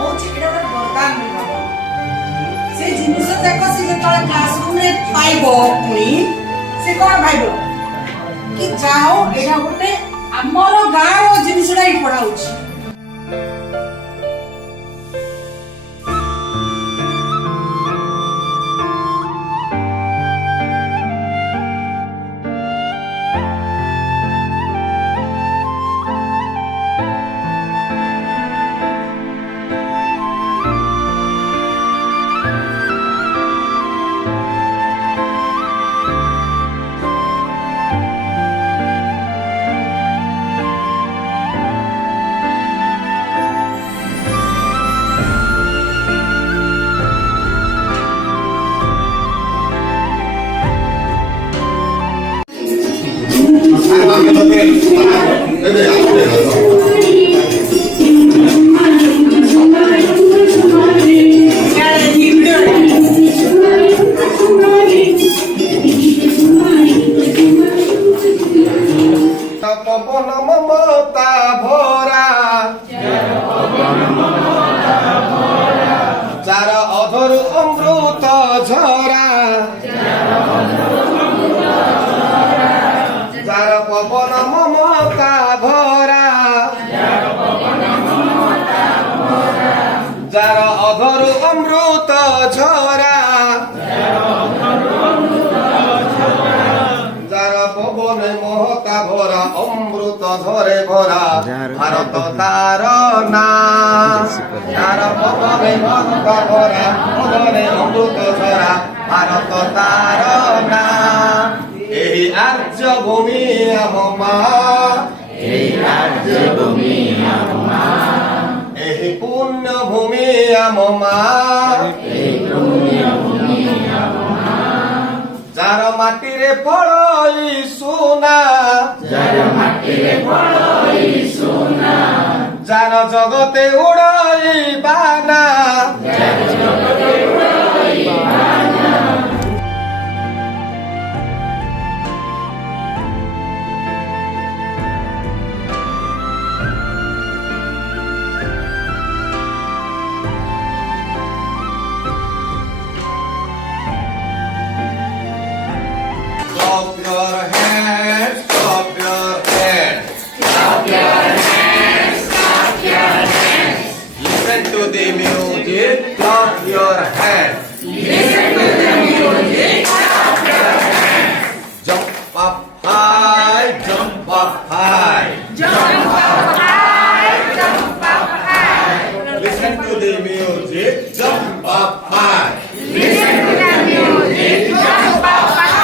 होची एटा गोटे वरदान मिलबो से जिनिस तक से जेतले क्लासरूम रे पाइबो पुनी से कोन भाइबो कि जाओ एटा गोटे हमर गाँव जिनिसटा ही पढ़ाउछि भारत तार ना तार पवने महता भरा मदने अमृत झरा भारत तार ना एही आर्य भूमि आम माँ एही पुण्य भूमि आम माँ जार माटी रे फळई सोना जार जगते उड़ाई बाना Clap your hands, clap your hands. Clap your hands, clap your hands. Listen to the music, clap your hands. Listen to the music, clap your hands. Jump up high, jump up high. Jump up high, jump up high. Listen to the music, jump up high. Listen to the music, jump up high.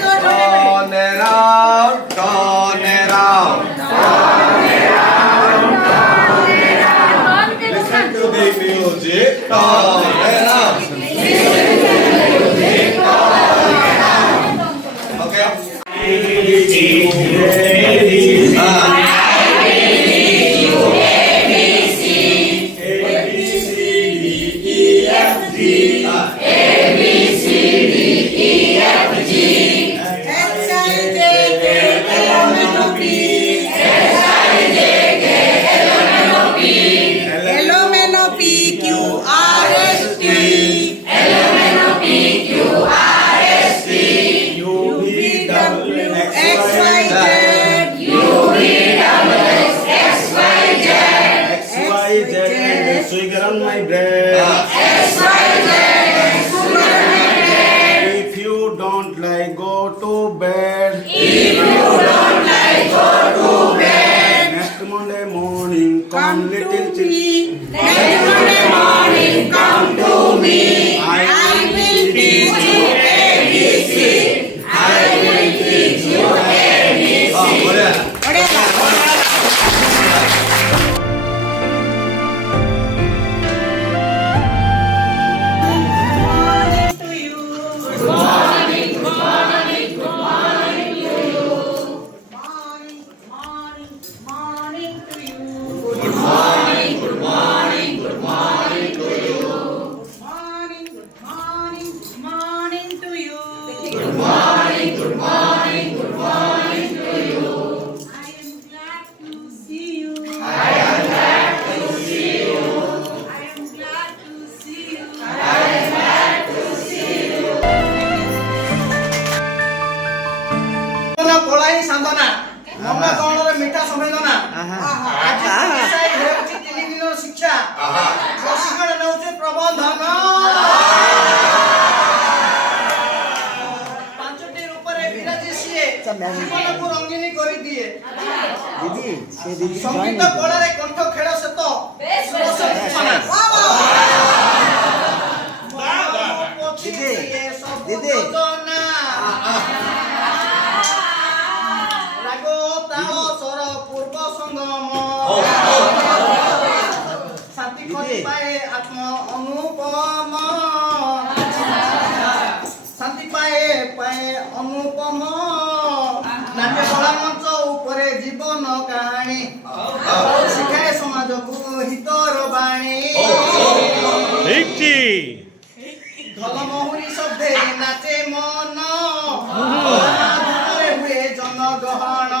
Turn around, turn around. Turn around, turn around. Listen to the music, turn around. Listen to the music, turn around. Okay? Sugar on my bread. If you don't like, go to bed. If you don't like, go to bed. Next Monday morning, come little me. Next Monday morning, come to me. I will teach you ABC. I will teach you ABC. ନାହିଁ ସାଧନା ମନ କଣରେ ମିଠା ସମ୍ବେଦନା ଆଜି ଚିକିତ୍ସାଇ ହେଉଛି 3 ଦିନର ଶିକ୍ଷା ପ୍ରଶିକ୍ଷଣ ନେଉଛି ପ୍ରବନ୍ଧନ 5ଟି ରୂପରେ ବିରାଜି ସିଏ ଜୀବନକୁ ରଙ୍ଗିନୀ କରିଦିଏ ସଙ୍ଗୀତ କଳାରେ କଣ୍ଠ ଖେଳ ସେତ রাগ তাল স্বর পূর্ব সঙ্গম শান্তি খোঁজ পায়ে আত্ম অনুপম শান্তি পায়ে পায়ে অনুপম নাট্য কলা মঞ্চ উপরে জীবন কাহিনী শিখায় সমাজକୁ হিতর বাণী ঢল মহুরি শব্দে নাচে মন ধরে হুয়ে জনগ্রহণ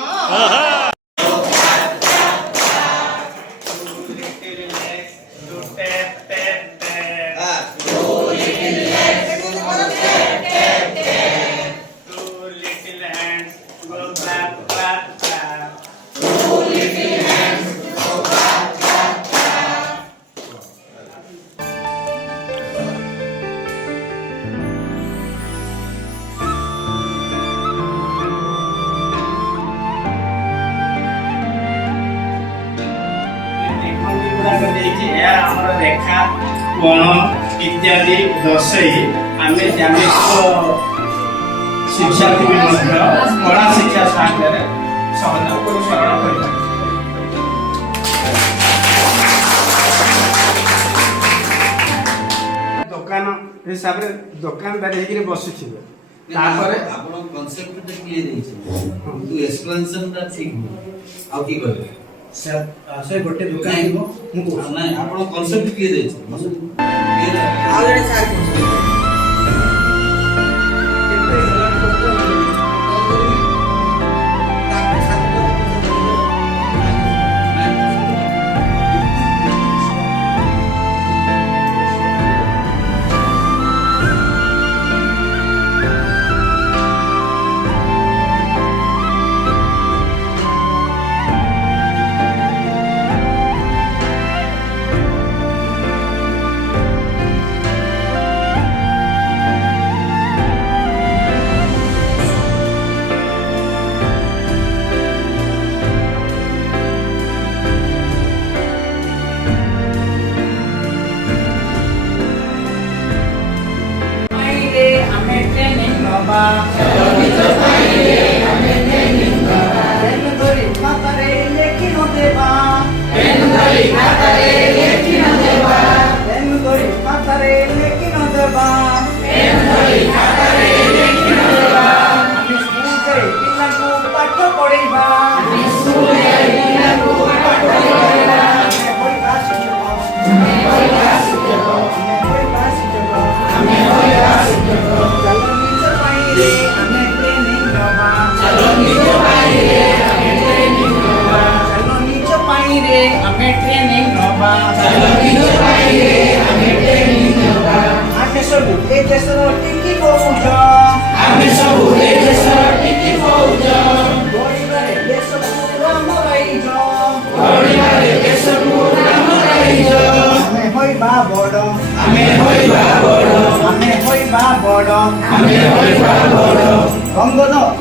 ଆମର ରେଖା କୋଣ ଇତ୍ୟାଦି ଦର୍ଶାଇ ଆମେ ଜ୍ୟାମିତିକ ଶିକ୍ଷାର୍ଥୀ ମଧ୍ୟ କଳା ଶିକ୍ଷା ସାହାଯ୍ୟରେ ସହଜ ଓ ସରଳ କରିପାରିବେ। ଦୋକାନ ହିସାବରେ ଦୋକାନଦାର ହେଇକିରି ବସିଥିବେ ତାପରେ ଆପଣ କନସେପ୍ଟଟା କ୍ଲିୟର ହେଇଛି କିନ୍ତୁ ଏକ୍ସପ୍ଲାନେସନଟା ଠିକ ନୁହଁ ଆଉ କି କହିବେ ସେ ଗୋଟେ ଦୋକାନ ଥିବ ମୁଁ କହୁଛି ନାଇଁ ଆପଣ କନସେପ୍ଟ କ୍ଲିୟର ହେଇଛି already ସାର୍ କହୁଛନ୍ତି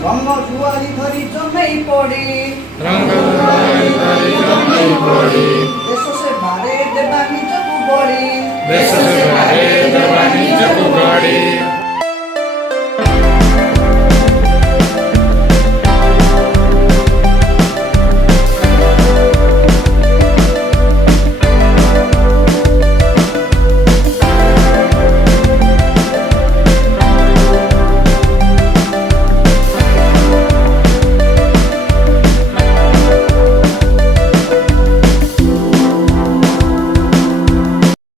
রঙ্গ জুয়ারি ধরি জমেই পড়ি দেশ সে বারে দেবা নিজকু বড়ি